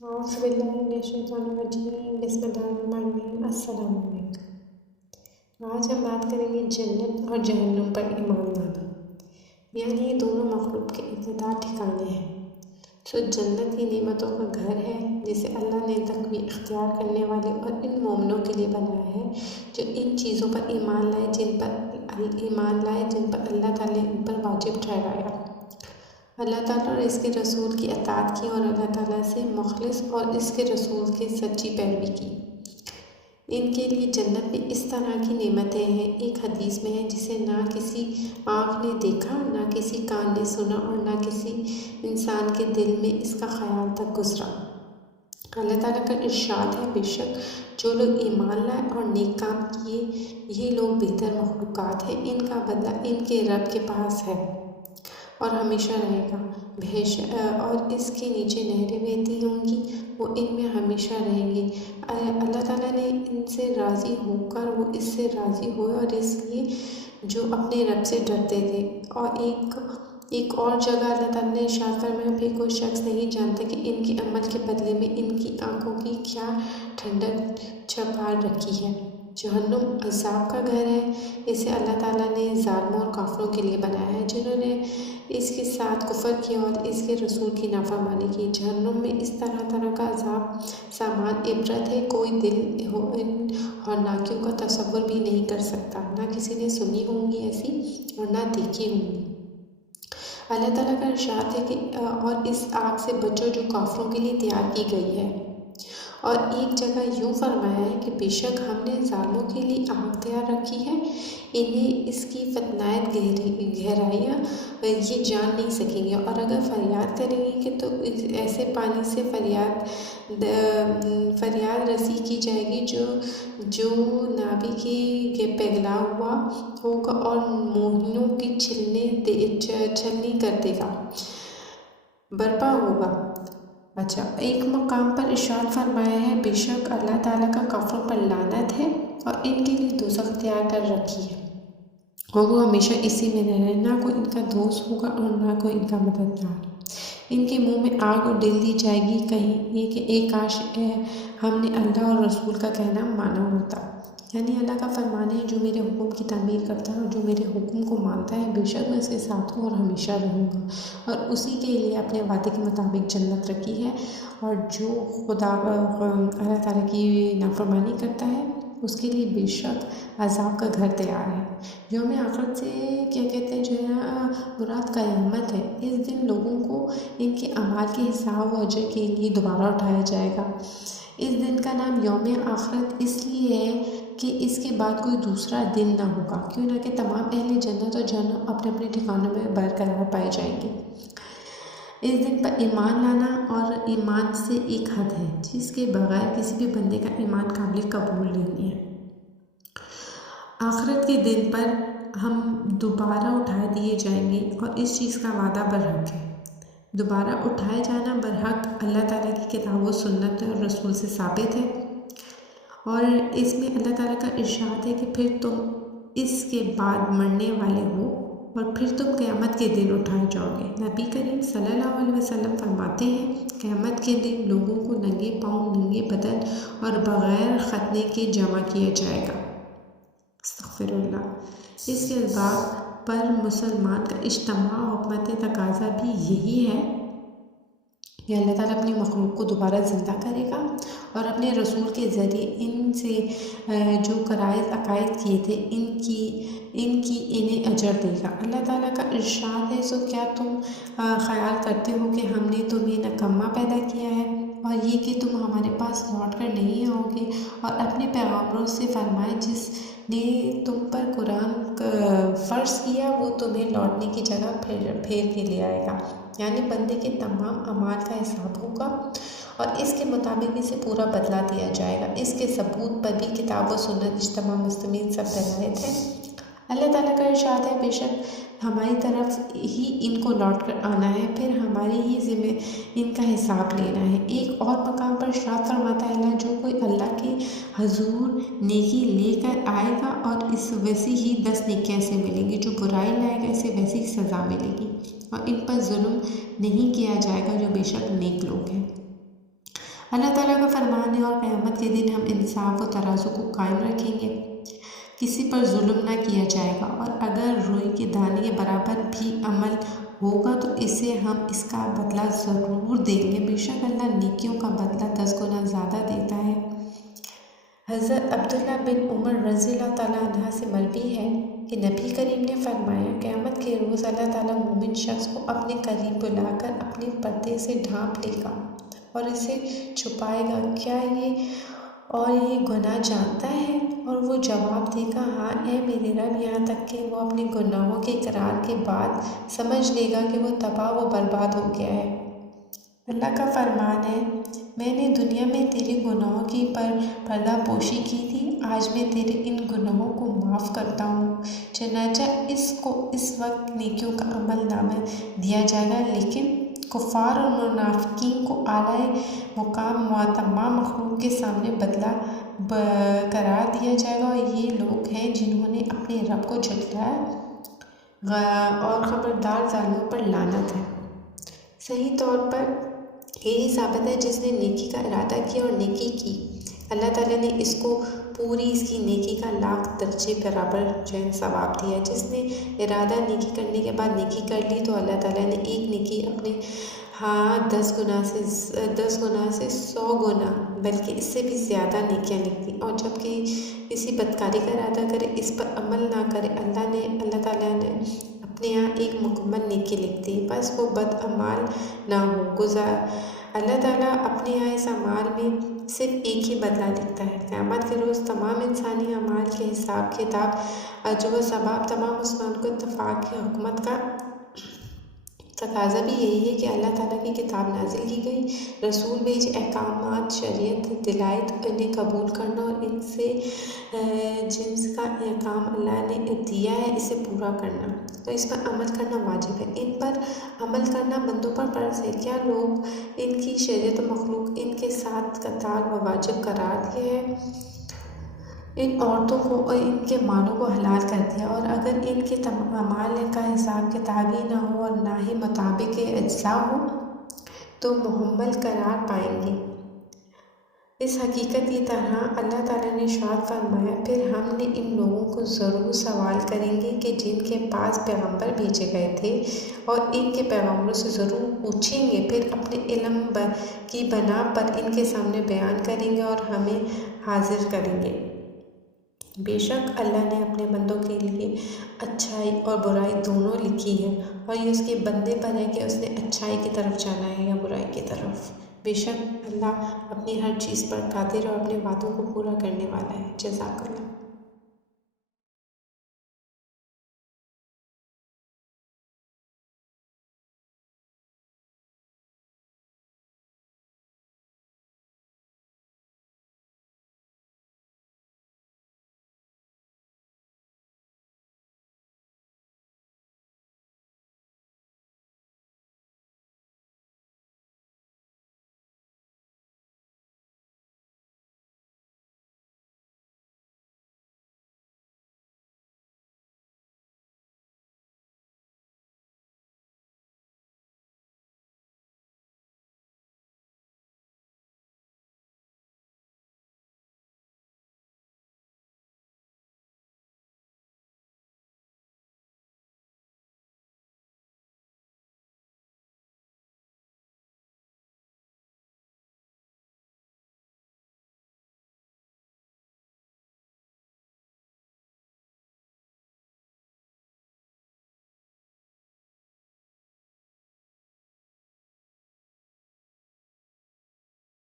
اعوذ باللہ من الشیطان الرجیم بسم اللہ الرحمن الرحیم السلام علیکم۔ آج ہم بات کریں گے جنت اور جہنم پر ایمان لانا، یعنی یہ دونوں مخلوق کے ابتدا ٹھکانے ہیں۔ سو جنت ہی نعمتوں کا گھر ہے جسے اللہ نے تقوی اختیار کرنے والے اور ان مومنوں کے لیے بنایا ہے جو ان چیزوں پر ایمان لائے جن پر اللہ تعالیٰ نے ان پر واجب ٹھہرایا۔ اللہ تعالیٰ اور اس کے رسول کی اطاعت کی اور اللہ تعالیٰ سے مخلص اور اس کے رسول کی سچی پیروی کی۔ ان کے لیے جنت میں اس طرح کی نعمتیں ہیں۔ ایک حدیث میں ہے جسے نہ کسی آنکھ نے دیکھا، نہ کسی کان نے سنا اور نہ کسی انسان کے دل میں اس کا خیال تک گزرا۔ اللہ تعالیٰ کا ارشاد ہے، بے شک جو لوگ ایمان لائے اور نیک کام کیے یہ لوگ بہتر مخلوقات ہیں، ان کا بدلہ ان کے رب کے پاس ہے اور ہمیشہ رہے گا۔ اور اس کے نیچے نہریں بہتی ہوں گی، وہ ان میں ہمیشہ رہیں گی۔ اللہ تعالیٰ نے ان سے راضی ہو کر وہ اس سے راضی ہوئے اور اس لیے جو اپنے رب سے ڈرتے تھے۔ اور ایک اور جگہ اللہ تعالیٰ نے ارشاد فرمایا، پھر کوئی شخص نہیں جانتا کہ ان کے عمل کے بدلے میں ان کی آنکھوں کی کیا ٹھنڈک چھپا رکھی ہے۔ جہنم عذاب کا گھر ہے، اسے اللہ تعالیٰ نے ظالموں اور کافروں کے لیے بنایا ہے جنہوں نے اس کے ساتھ کفر کیا اور اس کے رسول کی نافرمانی کی۔ جہنم میں اس طرح کا عذاب سامان عبرت ہے، کوئی دل ان ہولناکیوں کا تصور بھی نہیں کر سکتا، نہ کسی نے سنی ہوں گی ایسی اور نہ دیکھی ہوں گی۔ اللہ تعالیٰ کا ارشاد ہے کہ اور اس آگ سے بچو جو کافروں کے لیے تیار کی گئی ہے۔ اور ایک جگہ یوں فرمایا ہے کہ بے شک ہم نے ظالموں کے لیے آگ تیار رکھی ہے، انہیں اس کی فتنائیت گہرائیاں یہ جان نہیں سکیں گے، اور اگر فریاد کریں گے کہ تو ایسے پانی سے فریاد رسی کی جائے گی جو نابی کی پگھلا ہوا ہوگا اور موہنیوں کی چھلنی کر دے گا، برپا ہوگا۔ اچھا، ایک مقام پر ارشاد فرمایا ہے، بے شک اللہ تعالیٰ کا کافروں پر لعنت ہے اور ان کے لیے دوزخ تیار کر رکھی ہے اور وہ ہمیشہ اسی میں رہے، نہ کوئی ان کا دوست ہوگا اور نہ کوئی ان کا مددگار۔ ان کے منہ میں آگ اور ڈال دی جائے گی، کہیں یہ کہ ایک کاش ہم نے اللہ اور رسول کا کہنا مانا ہوتا۔ یعنی اللہ کا فرمان ہے، جو میرے حکم کی تعمیر کرتا ہے اور جو میرے حکم کو مانتا ہے، بے شک میں اس کے ساتھ ہوں اور ہمیشہ رہوں گا، اور اسی کے لیے اپنے وعدے کے مطابق جنت رکھی ہے، اور جو اللہ تعالیٰ کی نافرمانی کرتا ہے اس کے لیے بے شک عذاب کا گھر تیار ہے۔ یوم آخرت سے کیا کہتے ہیں جو ہے مراد قیامت ہے۔ اس دن لوگوں کو ان کے اعمال کے حساب و اجر کے لیے دوبارہ اٹھایا جائے گا۔ اس دن کا نام یوم آخرت اس لیے ہے کہ اس کے بعد کوئی دوسرا دن نہ ہوگا، کیوں نہ کہ تمام اہل جنت اور جہنم اپنے اپنے ٹھکانوں میں برقرار پائے جائیں گے۔ اس دن پر ایمان لانا اور ایمان سے ایک حد ہے جس کے بغیر کسی بھی بندے کا ایمان قابل قبول نہیں ہے۔ آخرت کے دن پر ہم دوبارہ اٹھا دیے جائیں گے اور اس چیز کا وعدہ برحق ہے۔ دوبارہ اٹھائے جانا برحق اللہ تعالیٰ کی کتاب و سنت اور رسول سے ثابت ہے، اور اس میں اللہ تعالیٰ کا ارشاد ہے کہ پھر تم اس کے بعد مرنے والے ہو اور پھر تم قیامت کے دن اٹھائے جاؤ گے۔ نبی کریم صلی اللہ علیہ وسلم فرماتے ہیں، قیامت کے دن لوگوں کو ننگے پاؤں، ننگے بدن اور بغیر ختنے کے جمع کیا جائے گا۔ استغفر اللہ۔ اس کے اسباب پر مسلمان کا اجتماع و حکمت تقاضا بھی یہی ہے کہ اللہ تعالیٰ اپنی مخلوق کو دوبارہ زندہ کرے گا اور اپنے رسول کے ذریعے ان سے جو قرائض عقائد کیے تھے انہیں اجر دے گا۔ اللہ تعالیٰ کا ارشاد ہے، سو کیا تم خیال کرتے ہو کہ ہم نے تمہیں نکما پیدا کیا ہے اور یہ کہ تم ہمارے پاس لوٹ کر نہیں آؤ گے؟ اور اپنے پیغمبروں سے فرمائے، جس نے تم پر قرآن فرض کیا وہ تمہیں لوٹنے کی جگہ پھیر کے لے آئے گا۔ یعنی بندے کے تمام اعمال کا حساب ہوگا اور اس کے مطابق اسے پورا بدلہ دیا جائے گا۔ اس کے ثبوت پر بھی کتاب و سنت، اجتماع، مستمعین سب دلالت ہے۔ اللہ تعالیٰ کا ارشاد ہے، بے شک ہماری طرف ہی ان کو لوٹ کر آنا ہے، پھر ہماری ہی ذمہ ان کا حساب لینا ہے۔ ایک اور مقام پر ارشاد فرماتا ہے اللہ، جو کوئی اللہ کے حضور نیکی لے کر آئے گا اور اس ویسی ہی 10 نیکیاں سے ملیں گی، جو برائی لائے گا اسے ویسی ہی سزا ملے گی، اور ان پر ظلم نہیں کیا جائے گا جو بے شک نیک لوگ ہیں۔ اللہ تعالیٰ کا فرمان ہے، اور قیامت کے دن ہم انصاف و ترازو کو قائم رکھیں گے، کسی پر ظلم نہ کیا جائے گا، اور اگر روئی کے دانے کے برابر بھی عمل ہوگا تو اسے ہم اس کا بدلہ ضرور دیں گے۔ بے شک اللہ نیکیوں کا بدلہ 10 گنا زیادہ دیتا ہے۔ حضرت عبداللہ بن عمر رضی اللہ تعالیٰ عنہ سے مروی ہے کہ نبی کریم نے فرمایا، قیامت کے روز اللہ تعالیٰ مومن شخص کو اپنے قریب بلا کر اپنے پردے سے ڈھانپ لے گا اور اسے چھپائے گا، کیا یہ گناہ جانتا ہے؟ اور وہ جواب دے گا، ہاں اے میرے رب، یہاں تک کہ وہ اپنے گناہوں کے اقرار کے بعد سمجھ لے گا کہ وہ تباہ و برباد ہو گیا ہے۔ اللہ کا فرمان ہے، میں نے دنیا میں تیرے گناہوں کی پردہ پوشی کی تھی، آج میں تیرے ان گناہوں کو معاف کرتا ہوں۔ چنانچہ اس کو اس وقت نیکیوں کا عمل نامہ دیا جائے گا، لیکن کفار اور منافقین کو اعلیٰ مقام تمام مخلوق کے سامنے بدلہ قرار دیا جائے گا، اور یہ لوگ ہیں جنہوں نے اپنے رب کو جھٹلایا، اور خبردار ظالموں پر لعنت ہے۔ صحیح طور پر یہی ثابت ہے، جس نے نیکی کا ارادہ کیا اور نیکی کی، اللہ تعالیٰ نے اس کو پوری اس کی نیکی کا 1,00,000 درجے برابر ثواب دیا۔ جس نے ارادہ نیکی کرنے کے بعد نیکی کر لی تو اللہ تعالیٰ نے ایک نیکی اپنے 10 گنا سے 100 گنا بلکہ اس سے بھی زیادہ نیکیاں لکھ دیں، اور جب کہ کسی بدکاری کا ارادہ کرے، اس پر عمل نہ کرے، اللہ تعالیٰ نے اپنے یہاں ایک مکمل نیکی لکھ دی، بس وہ بد عمال نہ ہو۔ اللہ تعالیٰ اپنے یہاں اس اعمال میں صرف ایک ہی بدلہ لکھتا ہے۔ قیامت کے روز تمام انسانی اعمال کے حساب کتاب، اجر و ثواب، تمام مسلمانوں کو اتفاق کی حکمت کا تقاضا بھی یہی ہے کہ اللہ تعالیٰ کی کتاب نازل کی گئی، رسول بھیجے، احکامات شریعت دلائت، انہیں قبول کرنا اور ان سے جنس کا احکام اللہ نے دیا ہے اسے پورا کرنا، تو اس پر عمل کرنا واجب ہے۔ ان پر عمل کرنا بندوں پر فرض ہے۔ کیا لوگ ان کی شریعت و مخلوق ان کے ساتھ قتال و واجب قرار دیا ہے، ان عورتوں کو اور ان کے مالوں کو حلال کر دیا، اور اگر ان کے اعمال کا حساب کتاب ہی نہ ہو اور نہ ہی مطابق اجزا ہو تو محمل قرار پائیں گے۔ اس حقیقت کی طرح اللہ تعالیٰ نے ارشاد فرمایا، پھر ہم نے ان لوگوں کو ضرور سوال کریں گے کہ جن کے پاس پیغمبر بھیجے گئے تھے، اور ان کے پیغمبروں سے ضرور پوچھیں گے، پھر اپنے علم کی بنا پر ان کے سامنے بیان کریں گے اور ہمیں حاضر کریں گے۔ بے شک اللہ نے اپنے بندوں کے لیے اچھائی اور برائی دونوں لکھی ہے، اور یہ اس کے بندے پر ہے کہ اس نے اچھائی کی طرف جانا ہے یا برائی کی طرف۔ بے شک اللہ اپنی ہر چیز پر قادر اور اپنے وعدوں کو پورا کرنے والا ہے۔ جزاک اللہ۔